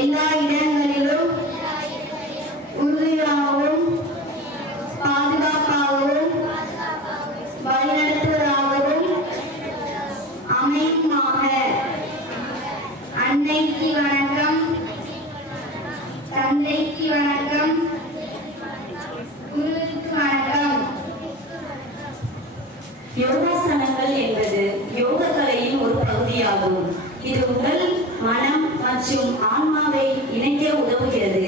எல்லா இடங்களிலும் உறுதியாகவும் பாதுகாப்பாகவும் வழிநடத்துவதாகவும் அமையுமாக. அன்னைக்கு வணக்கம், தந்தைக்கு வணக்கம், குருவுக்கு வணக்கம். யோகாசனங்கள் என்பது யோக கலையின் ஒரு பகுதியாகும். இது உடல், மனம் மற்றும் ஆன்மாவை இணைக்க உதவுகிறது.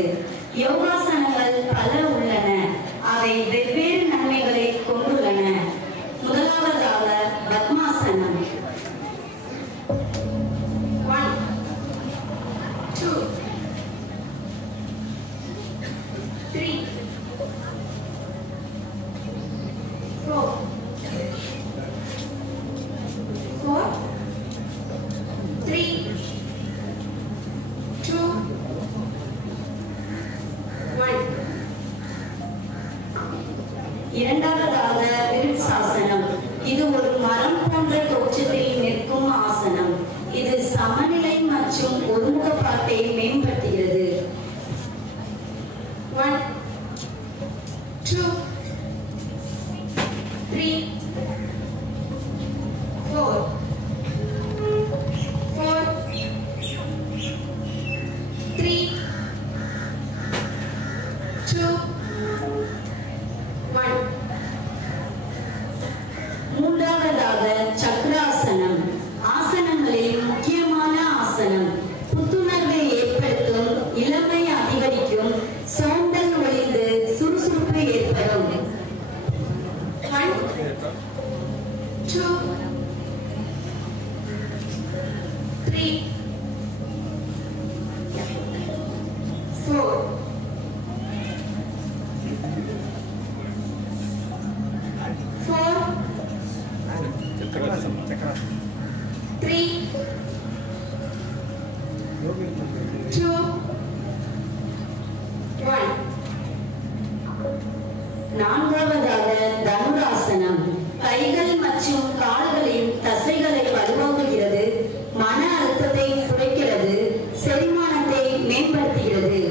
யோகாசனங்கள் பல உள்ளன. அவை வெவ்வேறு நன்மைகளை கொண்டுள்ளன. முதலாவதாக பத்மாசனம். 1 2 3 4 3 2 1. இரண்டாவதாக விருட்சாசனம். இது ஒரு மரம் போன்ற தோற்றத்தில் நிற்கும் ஆசனம். இது சமநிலை மற்றும் ஒருமுகப்பாட்டை மேம்படுத்துகிறது. 1 2 3 4 3 2 1. மூன்றாவதாக சக்கராசனம். ஆசனங்களில் முக்கியமான ஆசனம். புத்துணர்வை ஏற்படுத்தும், இளமை அதிகரிக்கும், சோம்பல் ஒழிந்து சுறுசுறுப்பு ஏற்படும். 1 2 3 4 3 2 1. நான்காவதாக தனுராசனம். கைகள் மற்றும் கால்களின் தசைகளை வலுவாக்குகிறது, மன அழுத்தத்தை குறைக்கிறது, செரிமானத்தை மேம்படுத்துகிறது.